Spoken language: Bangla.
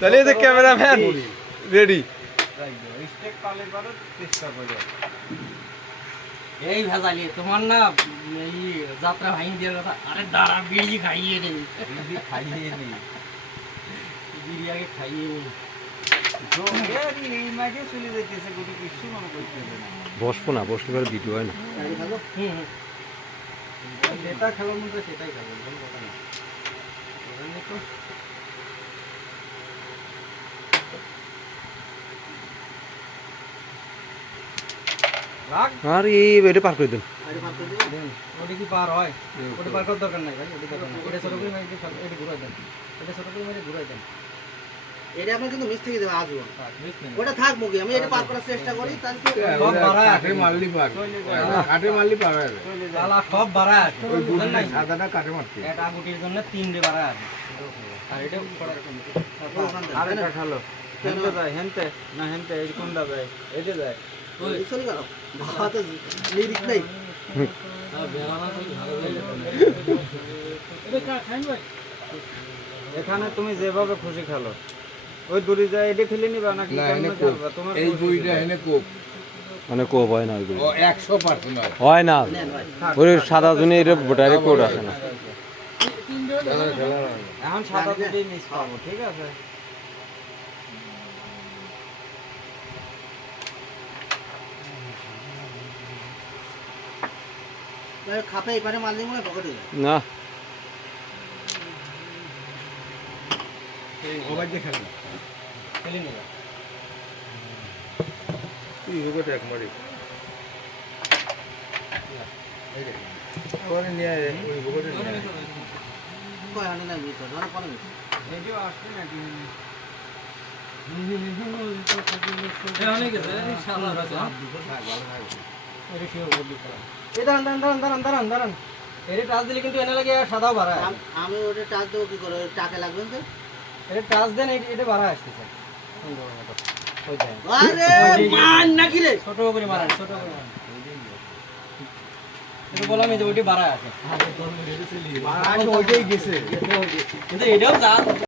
তাহলে এই যে ক্যামেরাম্যান রেডি। এই ভেজালি তোমার না এই যাত্রা ভাঙি দেওয়ার কথা। আরে দাঁড়া বিড়ি খাইয়ে নেই, বিড়ি আগে খাইয়ে নেই। বসবো না, বসলে পরে ভিডিও হয় না। যেটা খেলার মধ্যে সেটাই খাবো, কোনো কথা না। আর এই এটা পার করে দেন। ওটা কি পার হয়? ওটা পার করার দরকার নাই ভাই, ওটা দরকার নাই। এটা ছোট করে মারি, এটা ঘুরাই দেন, এটা ছোট করে মারি ঘুরাই দেন। এটা আমরা কিন্তু মিস থেকে দেবো আজও। ওটা থাক মুখে, আমি এটা পার করার চেষ্টা করি। তাহলে সব বাড়ায় কাঠে মারলি পার, কাঠে মারলি পার হয়। শালা সব বাড়ায় আছে। ওই বুঝলেন না, সাদাটা কাঠে মারছি। এটা আগুটির জন্য 3 বাড়ায় আছে। আর এটা করার জন্য আরেকটা খালো। হেনতে যায়, হেনতে না হেনতে এই কোনটা যায়? এইটা যায়। ওই চলে গেল। বাবা তো লিরিক নাই। এখানে তুমি যেভাবে খুশি খেলো, ওই দূরে যায় এটা ফেলে নিবা নাকি না, কেমনে এনে কোপ। খেলবা? তোমার এই বইটা এনে কোপ। মানে কোপ হয় না ওইগুলো, ও 100% হয়। হয় না। ওই সাদা জন্য এটা ডাইরেক্ট কোড আসে না। এখন সাদা দুটোই মিস পাবো, ঠিক আছে? খাপে এপারে মারলে মনে পকেটে যায়। না ওবার যে খেলে না। ফেলে নিবা। তুই ওকে এক মারি। এই দেখ। ওরে নিয়ে আয়, ওই বগরে নিয়ে আয়। কই আনে না মিস হয়, ধরো পরে মিস। রেডিও আসছে নাকি? অনেক গেছে শালা রাজা। এটা কি বলি খেলা? এই দাঁড়ান। এর টাচ দিলে কিন্তু এনে লাগে সাদাও বাড়ায়। আমি ওটা টাচ দেবো কি করে? টাকা লাগবে না? এটা টাচ দেন, এটা বাড়ায় আসতেছে। সুন্দর মতো। ওই দেন। আরে মান নাকি রে? ছোট করে মারেন, ছোট করে মারেন। এটা বললাম এই যে ওইটি বাড়ায় আছে। আর ওইটাই গেছে। কিন্তু এটাও যা